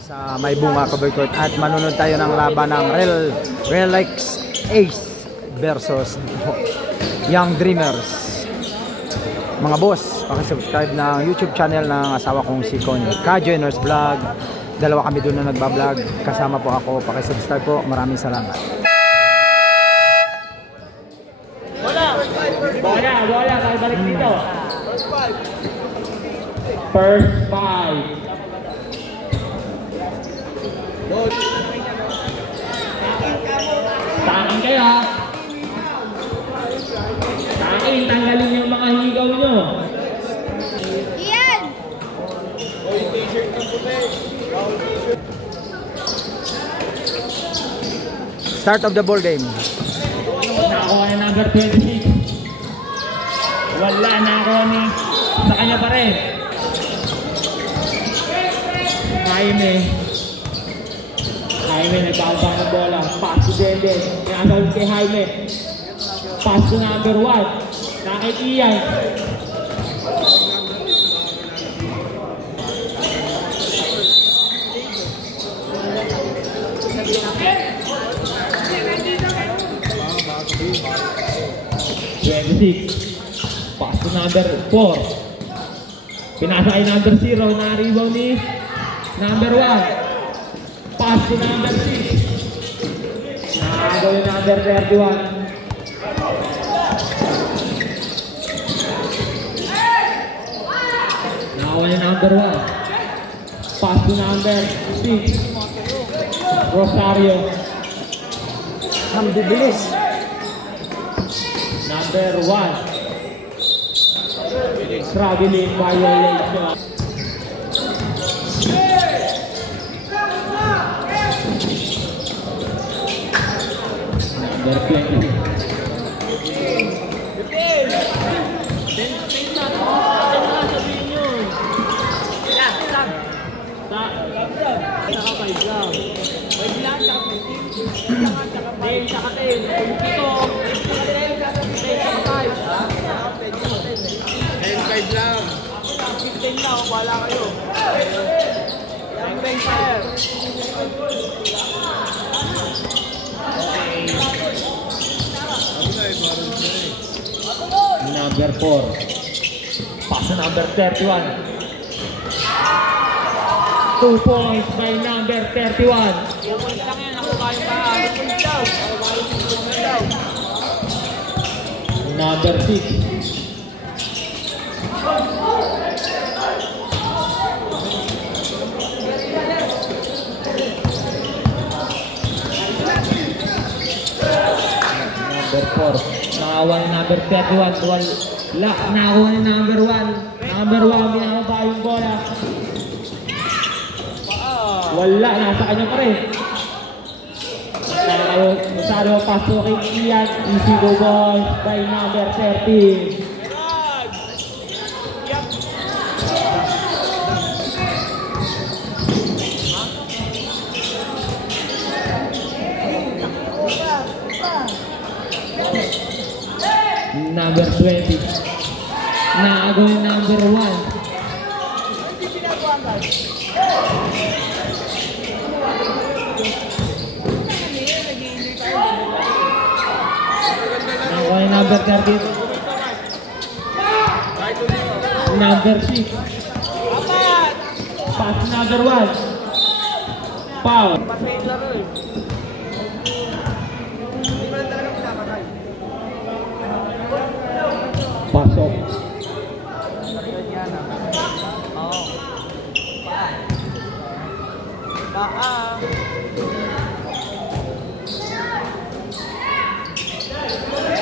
Sa May Bunga Cover Court at manunod tayo ng laban ng Relax Ace versus Young Dreamers. Mga boss, pakisubscribe ng YouTube channel ng asawa kong si Connie Ka-Joiners Vlog. Dalawa kami doon na nagbablog, kasama po ako. Pakisubscribe po, maraming salamat. Bola, balik dito. First five. Takin kayo ha. Takin, tanggalin yung mga higaw nyo. Iyan! Start of the ball game. Nakakuha na number 26. Wala, nakakuha ni sa kanya pa rin. Jaime nagkakabang ng bola. Pass to Dende. Pinasal kay Jaime. Pass to number 1. Nakit Ian. Pass to number 4. Pinasa kay number 0. Na-rebound ni number 1. Pass to number 6. Nakagawin number 31. Nakagawin number 1. Pass to number 6. Rosario. Bilis. Number 1. Traveling violation. Number 20. Wala kayo. Number 4. Pass to number 31. 2 points by number 31. Number 6. Number 4. Nakakuha ni number 31. Wala. Nakakuha ni number 1. Number 1. Binababa yung bola. Wala. Nasa kanya pa rin. Masalo pasok kay Ian. Easy go ball by number 30. Number 20. Nakagawin number 1. Nakagawin number 30. Number 6. Pass number 1. Foul. Pasok.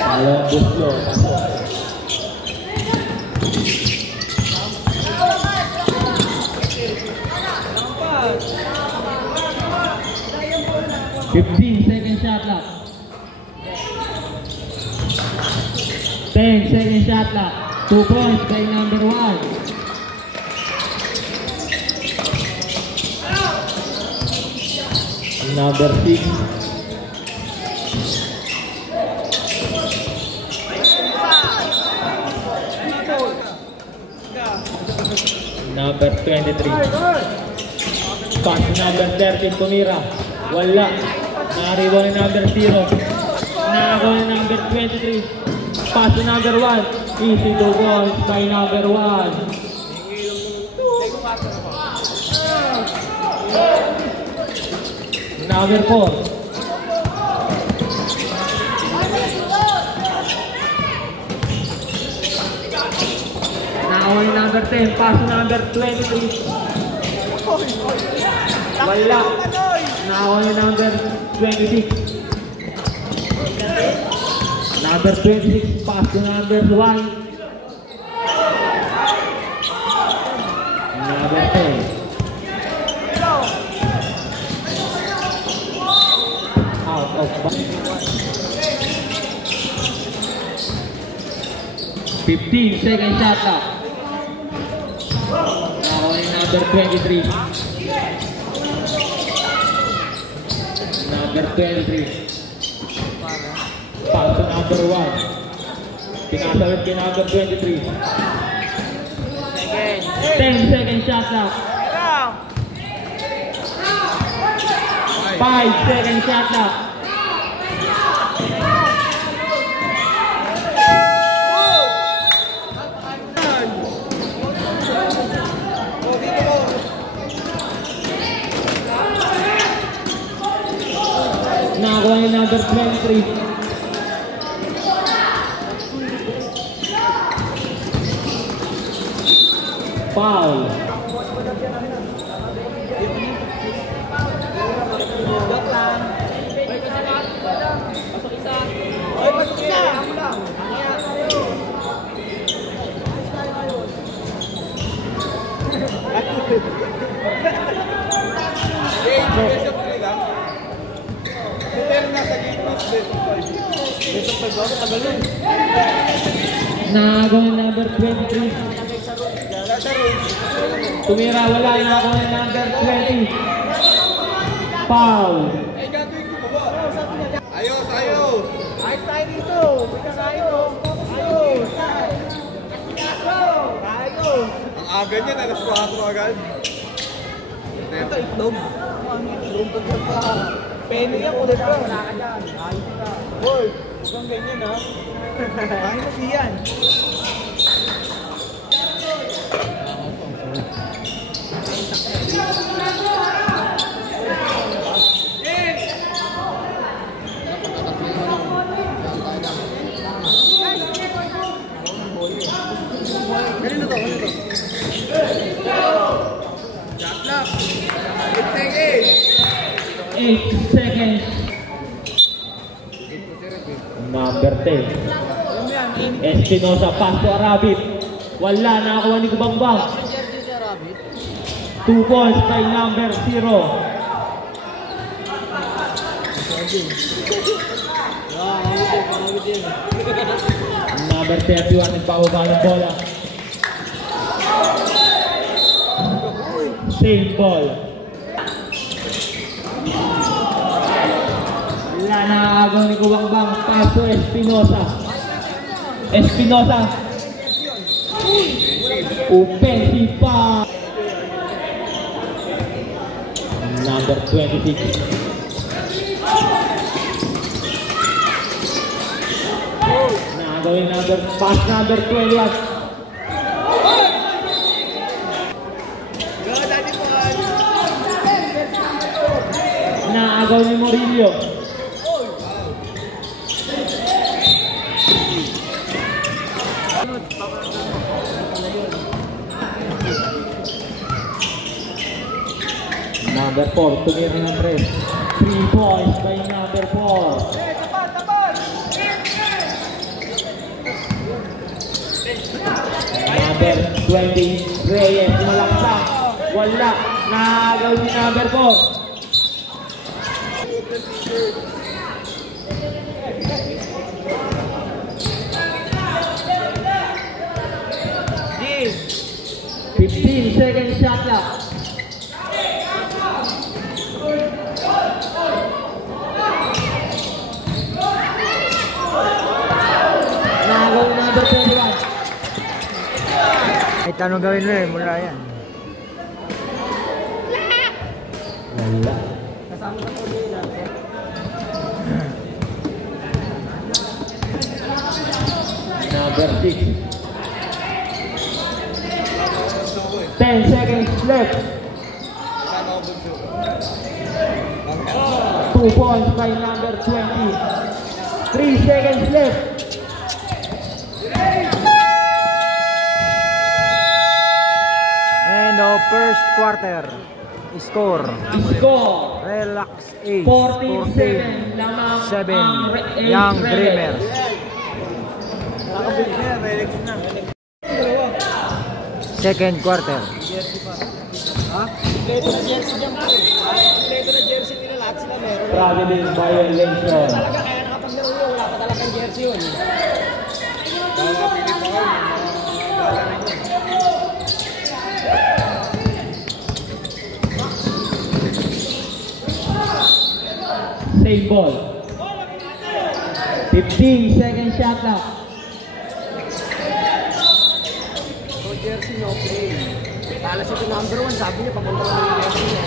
Alam gusto. Pasok. 15-second shot clock. 10-second shot clock. 2 points by number 1. Number 6. Number 23. Pass number 13, tumira. Wala. Naribo ni number 0. Nakakuha ni number 23. Pass to number 1. Easy to goal by number 1. Number 4. Nakakuha ni number 10. Pass to number 23. Wala. Nakakuha ni number 26. Number 26, pass to number 1. Number 10. Out of bounds. 15, second shot up. Now number 23. Number 23. Pass to number 1. Pinasawit kay number 23. 10 second shot now. 5 second shot now. Nakakuha yung number 23. Foul. Nakakuha number 23. Tumira, wala. Nakakuha number 20. Foul. Ayos, ayos. Ayos tayo dito. Ayos. Ayos. Ayos. Ang aga niya, alas 4 agad. Ito, itlog. Itlog pa. Penny yan, ulit pa. Wala ka dyan. Ayos ka. Boy, huwag kang ganyan ha. Ayos kasi yan. Ganito to, ganito. Shot lock. 8 seconds. 8 seconds. Number 10. Espinosa, pass to Arabit. Wala, nakakuha ni Kubangbang. 2 points by number 0. Number 31, nagpauba ng bola. Same ball. Wala, nakakagaw ni Kubangbang. Pass to Espinosa. Espinosa. Offensive pa. Number 26. Nakagawin pass number 21. Nakagaw ni Murillo. Number 4, tumira ng 3. 3 points by number 4. Number 20, Reyes, malaksak. Wala, nakagaw ni number 4. Yes. 15 second shot clock. number 21. Kahit anong gawin mo mula yan. Wala. Number 6. 10 seconds left. 2 points by number 20. 3 seconds left. And the first quarter. Score. Score. Relax 8. 14 seconds lamang 7. ang Young Red Dreamers. Nakabili na yan, Felix na. Second quarter. Ha? Kompleto na jersey dyan po. Kompleto na jersey nila, lahat sila meron. Traveling violation. Talaga kaya nakapaglaro yun, wala pa talagang jersey yun. Baka pilit pa kayo, gagawin yun. Save ball. 15 second shot clock. So jersey no play. Talas ito number 1, sabi niya papunta ko ng jersey niya.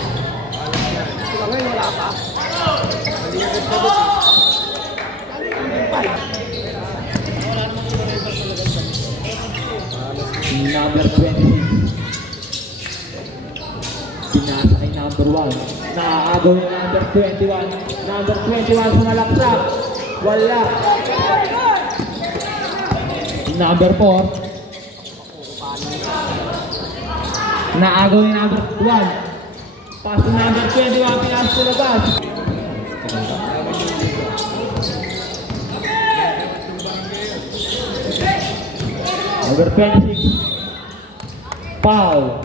Ito ngayon wala pa. Hindi na rin sabot eh. Number 26. Pinasa kay number 1. Naaagaw yung number 21. Number 21 sa nalaksak. Wala. Number 4. Naagaw yung number 1. Pass to number 21. Pinasa sa labas. Number 26. Foul.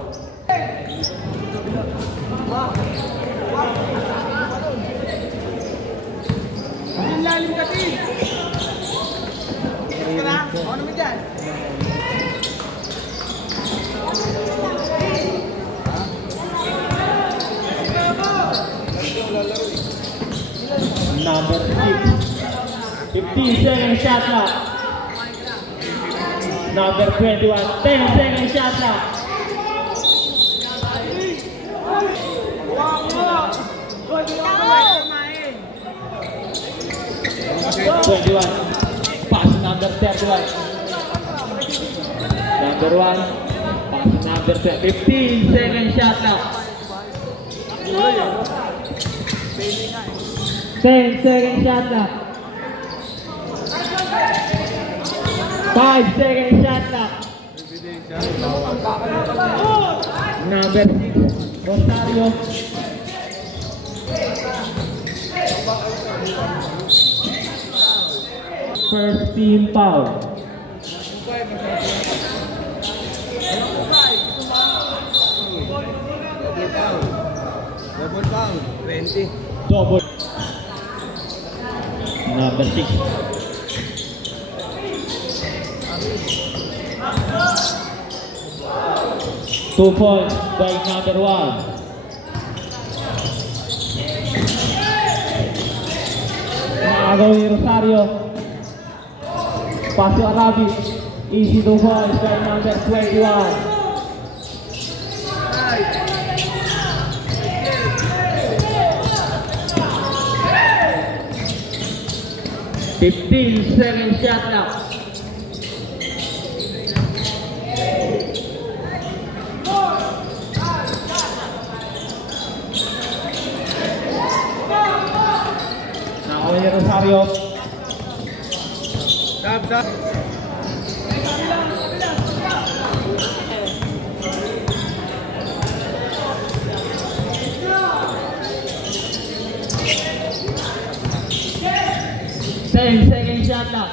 Ang lalim ka din. Ka na? Ano mo dyan? Number 6. 15 second shot clock. Number 21. 10 second shot clock. Pass number 31. Number 1. Pass number 15 second shot clock. 10 second shot clock. 5 second shot clock. Number 6. Rosario. First team foul. Double foul. 20. Double. Number 6. Two points by number 1. Naagaw ni Rosario. Pass to Arabi. Easy 2 points by number 21. Second shot clock. Nakuha ni Rosario. Stop. 10 second shot clock.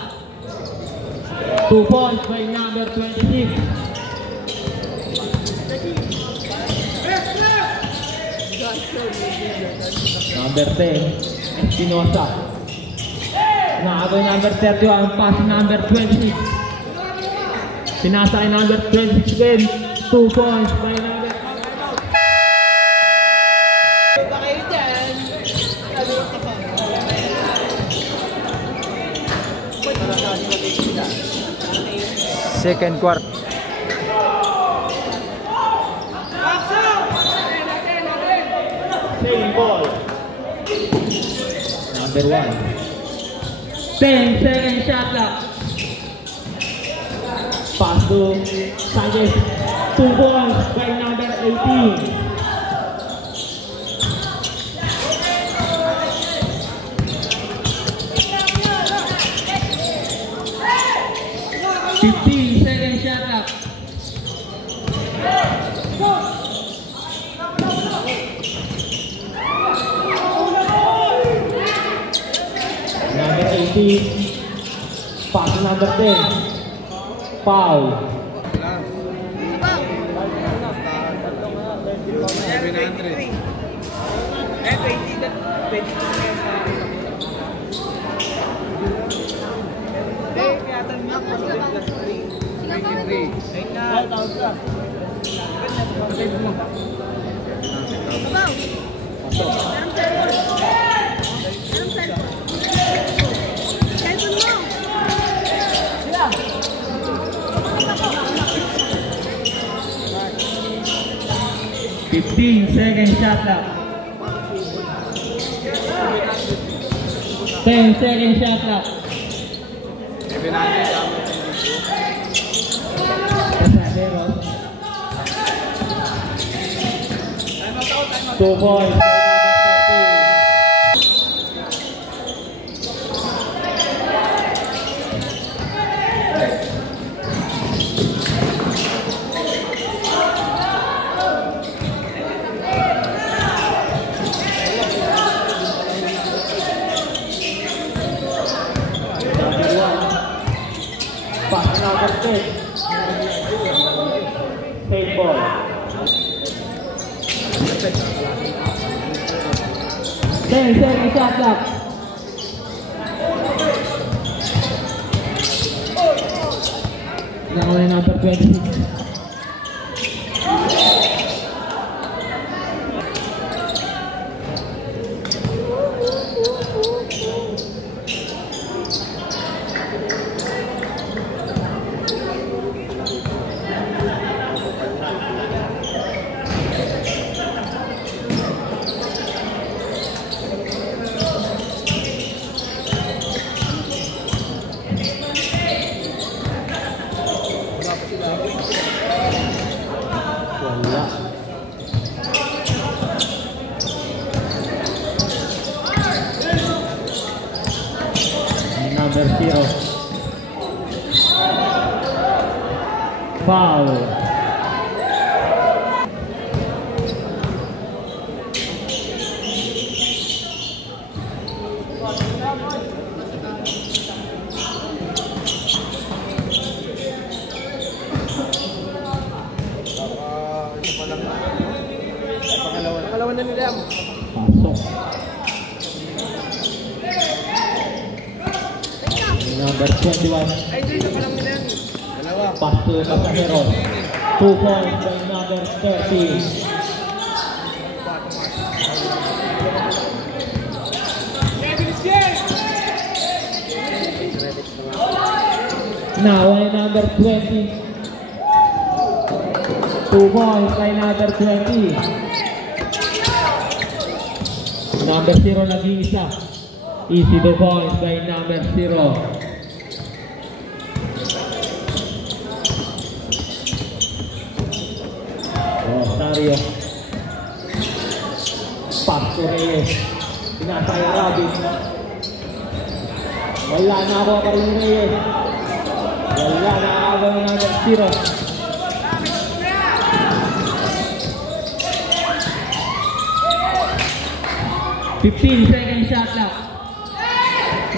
2 points by number 26. Number 10, Espinosa. Nakagaw number 31, pass number 26. Pinasa kay number 26 din. 2 points by number. second quarter. Same ball. Number 1. 10-second shot clock. Pass to Sanchez. 2 balls by number 18. Second shot clock. Number 18. Pass to number 10. Foul. 15-second shot clock. 10-second shot clock. Casaderos. 2 points. Same ball. 10-second shot clock. Now on number 26. Number 0. Foul. Pangalawa na nila. Pasok. Number 21. Ay, dito pa lang nila. Dalawa. Pass to Casaderos. 2 points by number 30. Now by number 20. 2 points by number 20. Number 0 nag-iisa. Easy 2 points by number 0. Rosario. Pass to Reyes. Pinasa yung Rabbit. Wala na ako karoon ni Reyes. Wala na ako ng number 0. Second shot clock.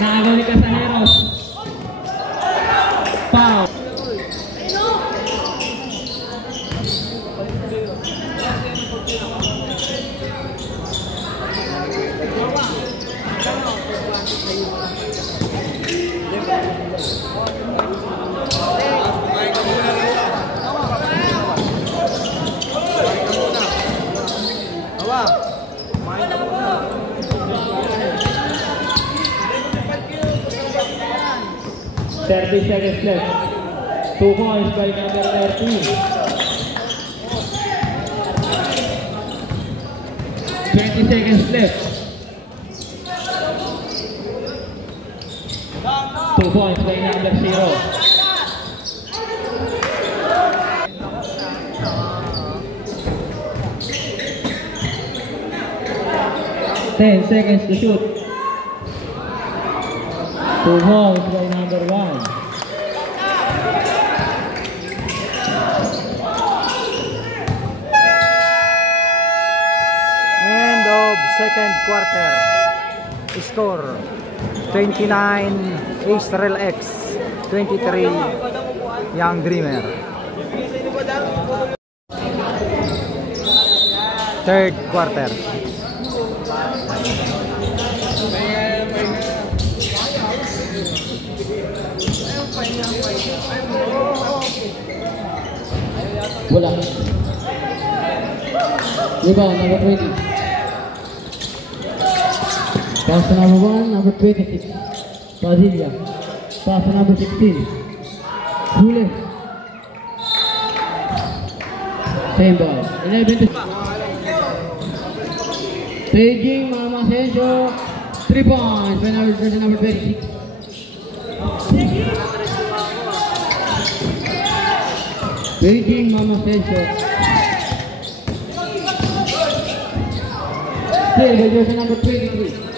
Nakagaw ni Casaderos. Foul. Awa. Kumain ka muna. 30 seconds left. 2 points by number 13. 20 seconds left. 2 points by number 0. Ten seconds to shoot. 2 points by number 1. End of second quarter. Score 29 Ace Real X, 23 Young Dreamer. Third quarter. Bola. Rebound, number 20. Pass to number 1, number 26. Padilla. Pass to number 16. Hule. Same ball. 11 to staging, Mama Senso. 3 points. Version number 26. Staging, Mama Senso. Still, version number 23.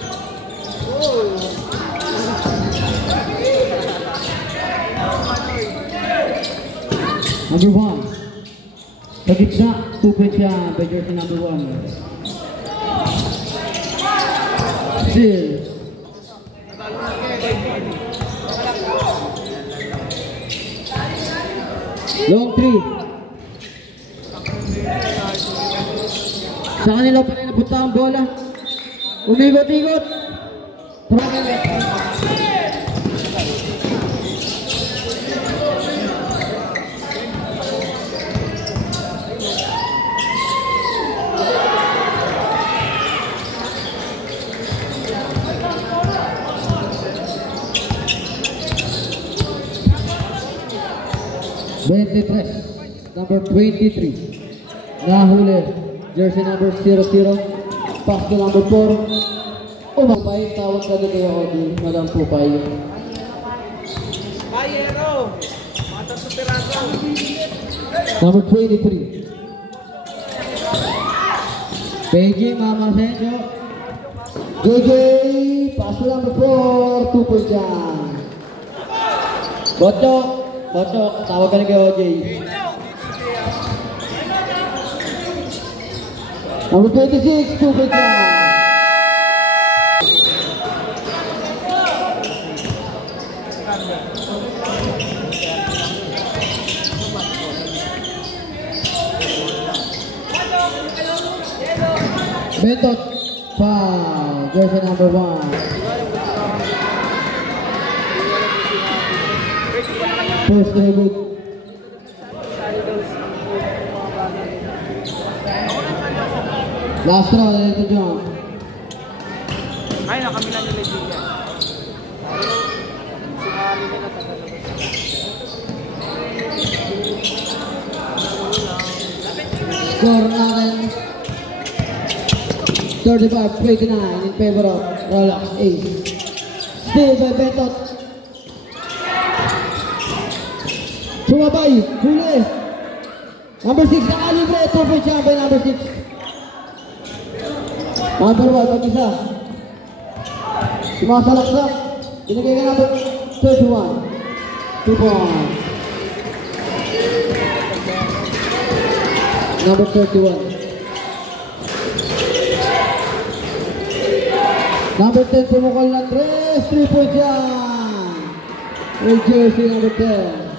Number 1. Sa gitna, 2 points siya by jersey number 1. Still. Long 3. Sa kanila pa rin napunta ang bola. Umigot-igot. Number 23. Nahuli. Jersey number 00. Pass to number 4. Umapay. Tawag ka dito ako di Madam Pupay. Ayero! Mata sa piraso! Number 23. Beijing, Mama Senso. JJ. Pass to number 4. 2 points yan. Botok. Botok. Tawag ka na kay OJ. Number 26, 2 points yan. Bentot, foul, jersey number 1. First reboot. Last round, ito jump. Ay, nakamila nyo legit yan. Sumali nila tagalabas. Score natin 35-29 in favor of Rolex Ace. Steal by Bentot. Sumabay, huli. Number 6, nakalibre. 2 points siya by number 6. Number 1, pag-isa. Sumasalaksak. Binigay ka number 31. 2 points. Number 31. Number 10, pumukol ng 3 points yan. With jersey number 10.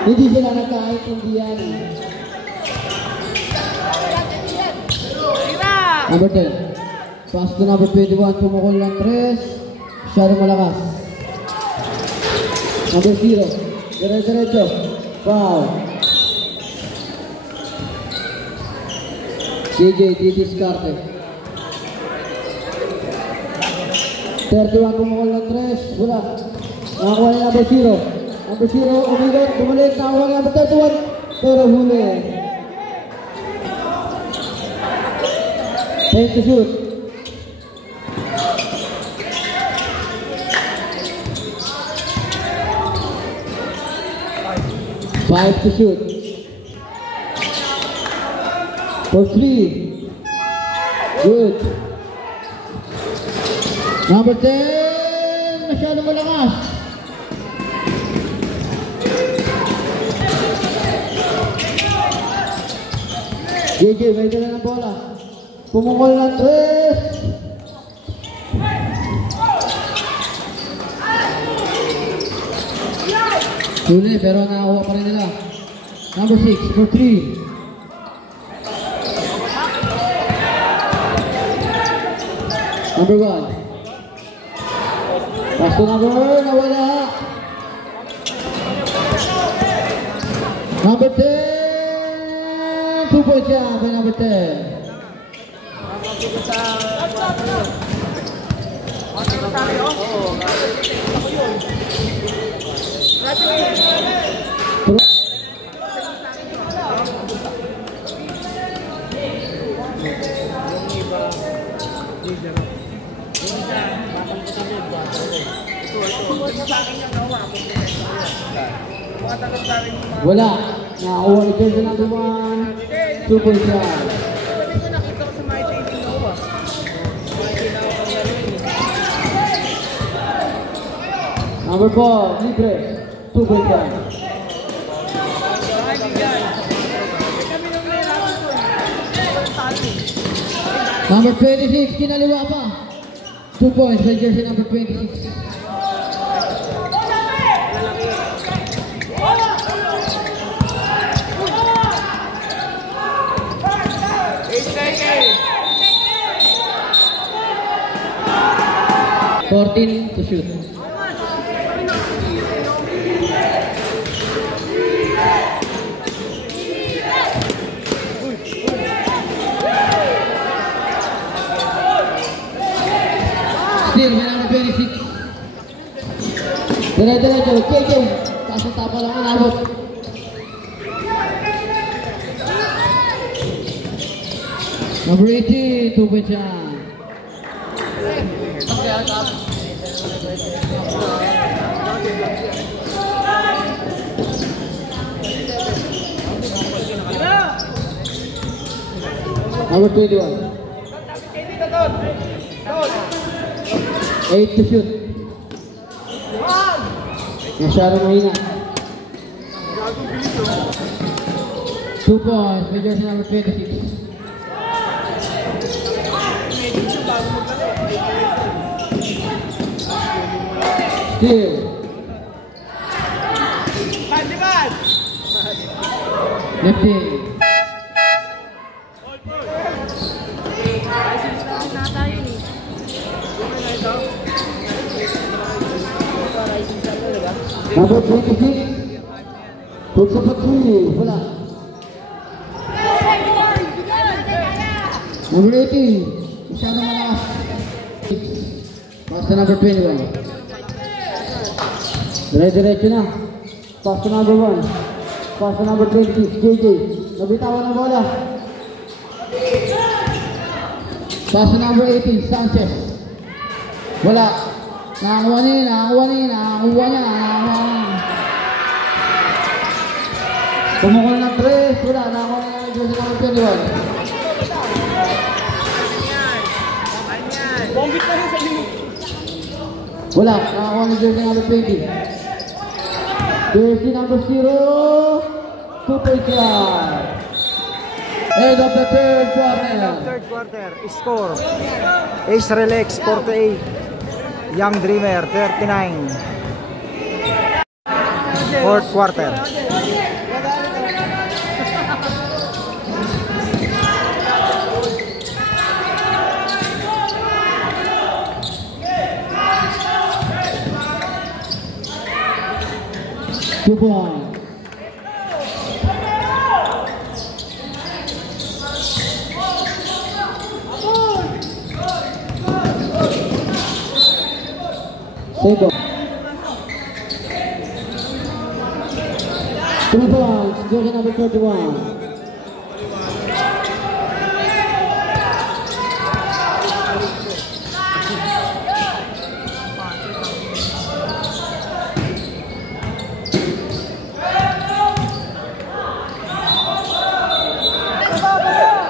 Hindi sila nagkakaintindihan. Number 10. Pass to number 21, pumukol ng 3. Masyadong malakas. Number 0. Diretso. Foul. DJ, di discarte. 31 pumukol ng 3. Wala. Nakakuha niya number 0. Number 0, umigot, bumalik. Nakakuha niya number 31. Pero huli. 10 to shoot. 5 to shoot. For 3. Good. Number 10. Masyadong malakas. JJ, may dala ng bola. Pumukol ng 3. Huli, pero nakakuha pa rin nila. Number 6 for 3. Number 1. Pass to number, nawala. Number 10. 2 points siya by number 10. Wala. Nakakuha ni Jersey number 1. 2 points siya. Number 4, libre. 2 points siya. Number 26, kinaliwa pa. 2 points by jersey number 26. $14 to shoot. Still, may number 26. Dire-diretso, KJ. Kaso tapa lang inabot. Number 18, 2 points siya. Number 21. 8 to shoot. Masyadong mahina. 2 points. May jersey number 26. Still. Lifting. Number 26. Puts up a 3. Wala. Number 18. Masyadong malakas. Pass to number 21. Dire-diretso na. Pass to number 1. Pass to number 26. JJ. Nabitawan ng bola. Pass to number 18. Sanchez. Wala. Nakakuha niya. Pumukul ng 3. Wala. Nakakuha niya ng jersey number 21. Bombit na rin sa inyo. Wala. Nakakuha ng jersey number 20. Jersey number 0. 2 points yan. End of the third quarter. Third quarter, score. Ace Relax 48. Young Dreamer 39. Fourth quarter. Two points. Save ball. 3 points, jersey number 31.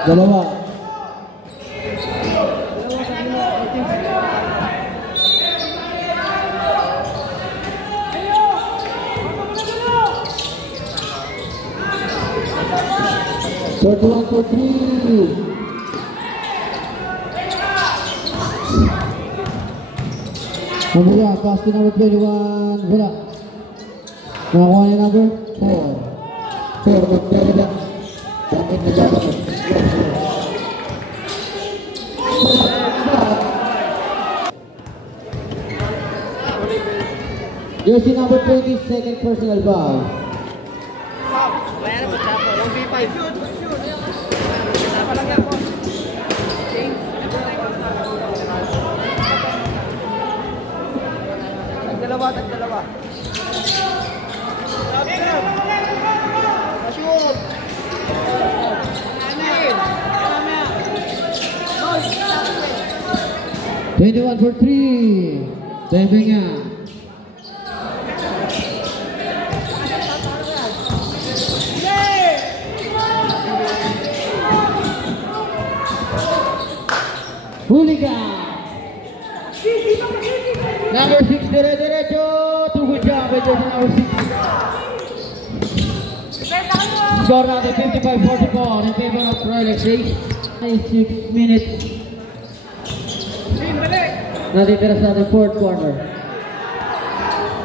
Dalawa. Thirty-one for 3. Namanya pass to number 21. Bola. Nakakuha niya number 4. 4 magdadada. Bakit nagdadada? Jersey number 20, second personal foul. Tagdalawa. Shoot! 21 for 3. Tembengnya. Hooligan. Number 6 derecho. Tunggu jam itu number 6. Score now 55-44 in favor of Royal X8. 6 minutes. Natitira sa ating fourth quarter.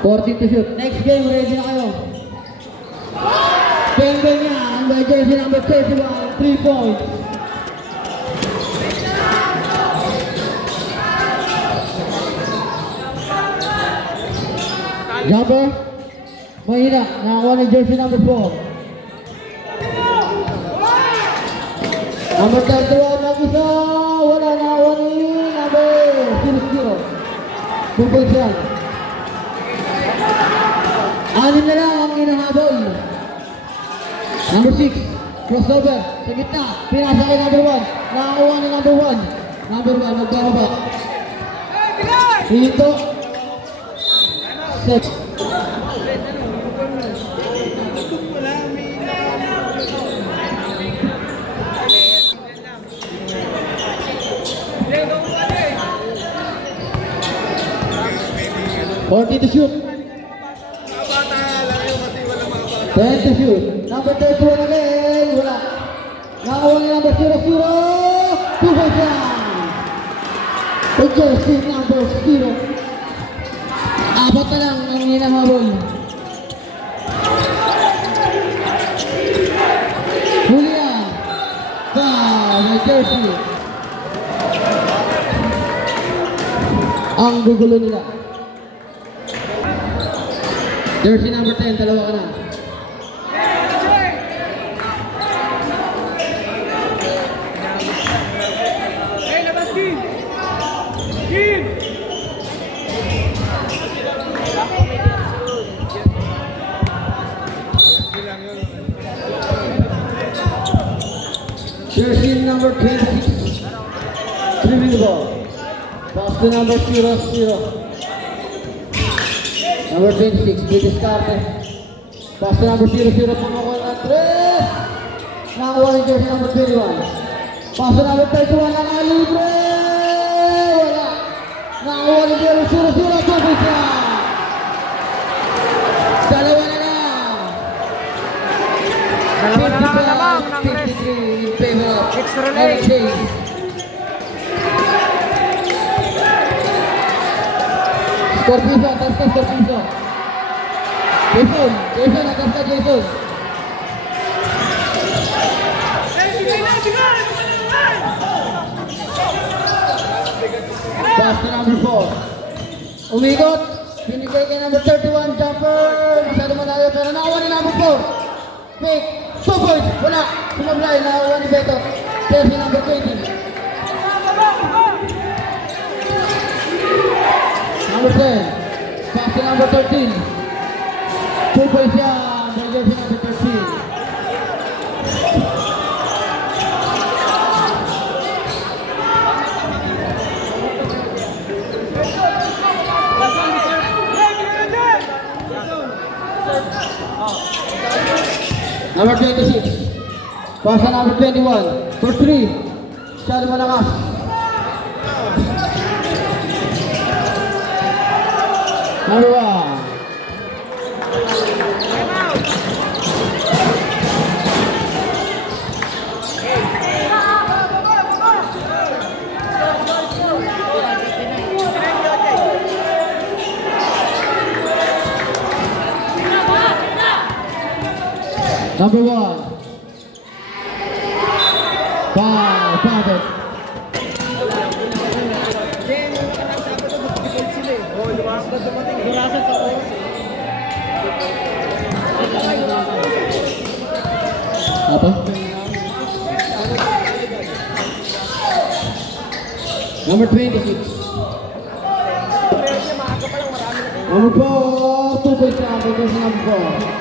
14 to shoot. Next game, ready na kayo. Penguin niya, ang jersey number 31, 3 points. Jumper, mahina, nakakuha ng jersey number 4. Number 31, mag-isa, wala nakakuha ng number 0-0. 2 points yan. Anin na lang ang inahabol. Number 6, crossover, sa gitna, pinasa kay number 1, nakakuha ng number 1. Number 1, magbababa. Dito. Set. Forty to shoot. 10 to shoot. Number 31 again. Wala. Nakakuha ni number 0-0. 2 points yan. Jersey number 0. Apat na lang ang hinahabol. Julian. May jersey. Ang gugulo nila. Jersey number 10, dalawa ka na. Hey, labas Kim! Kim! Jersey number 26, trimming the ball. Pass to number 0-0. Number 26, British Carter. Pass to number 0-0, pangkakuha ng 3. Nakakuha ng jersey number 21. Pass to number 31, nakalibre! Wala! Nakakuha ng jersey 0-0, tapos na! Dalawa na lang! Dalawa na lang lamang ng rest. 53 in favor of Extra leg. Scorpiso, atas ka Scorpiso. Jason, atas ka Jason. Pass to number 4. Umikot. Binigay kay number 31, jumper. Masyado malayo pero nakakuha ni number 4. Pick. 2 points. Wala. Sumablay. Nakakuha ni Beto. Jersey number 20. Number 10. jersey number 13. 2 points yan by jersey number 13. Number 26. Pasa number 21. For 3. Masyado malakas. Number 1. Number 1. Foul it. Apa? Number 26. Number 4. 2 points na because number 4.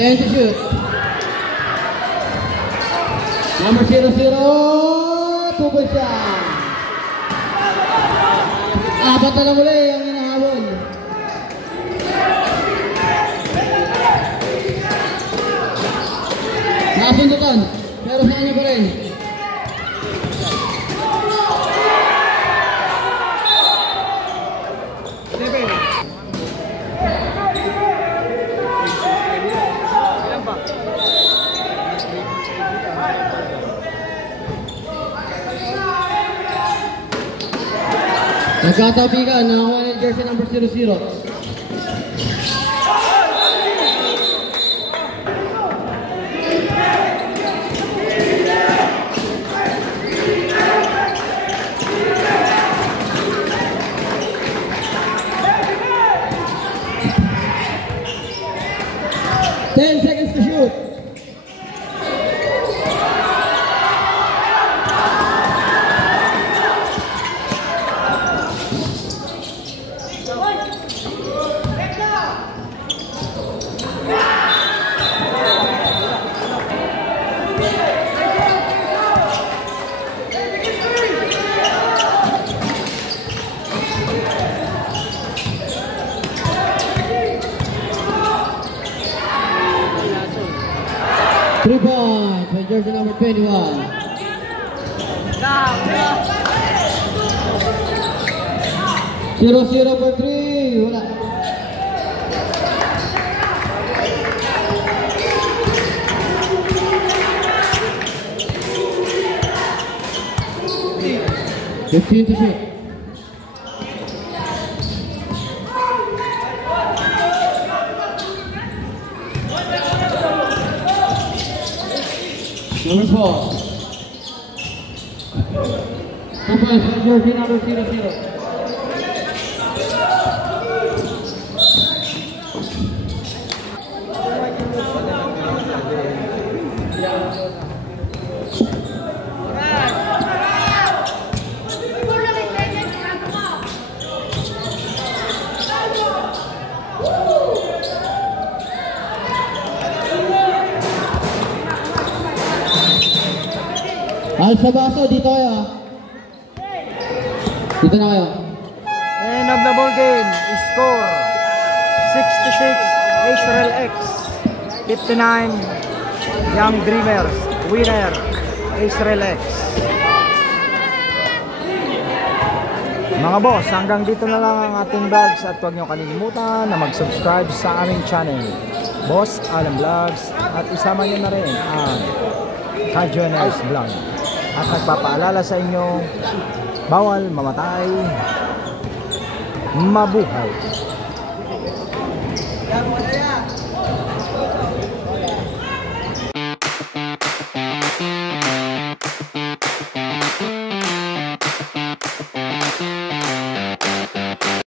Ten to shoot. Number 00, 2 points yan. Apat na lang uli ang hinahabol. Nakasundukan, pero sa kanya pa rin. Nagkatabigan, nakakuha ng jersey number 00. Three points by jersey number 21. 0-0 for 3. Wala. Fifteen to 6. Number 4. 2 points by jersey number 00. Alsa Baso, dito kayo. Dito na kayo. End of the ball game. Score 66 Israel X, 59 Young Dreamers. Winner Israel X. Mga boss, hanggang dito na lang ang ating vlogs at huwag niyo kalilimutan na mag-subscribe sa aming channel, Boss Alan Vlogs, at isama niyo na rin ang Kajones Vlog. At nagpapaalala sa inyo, bawal mamatay, mabuhay.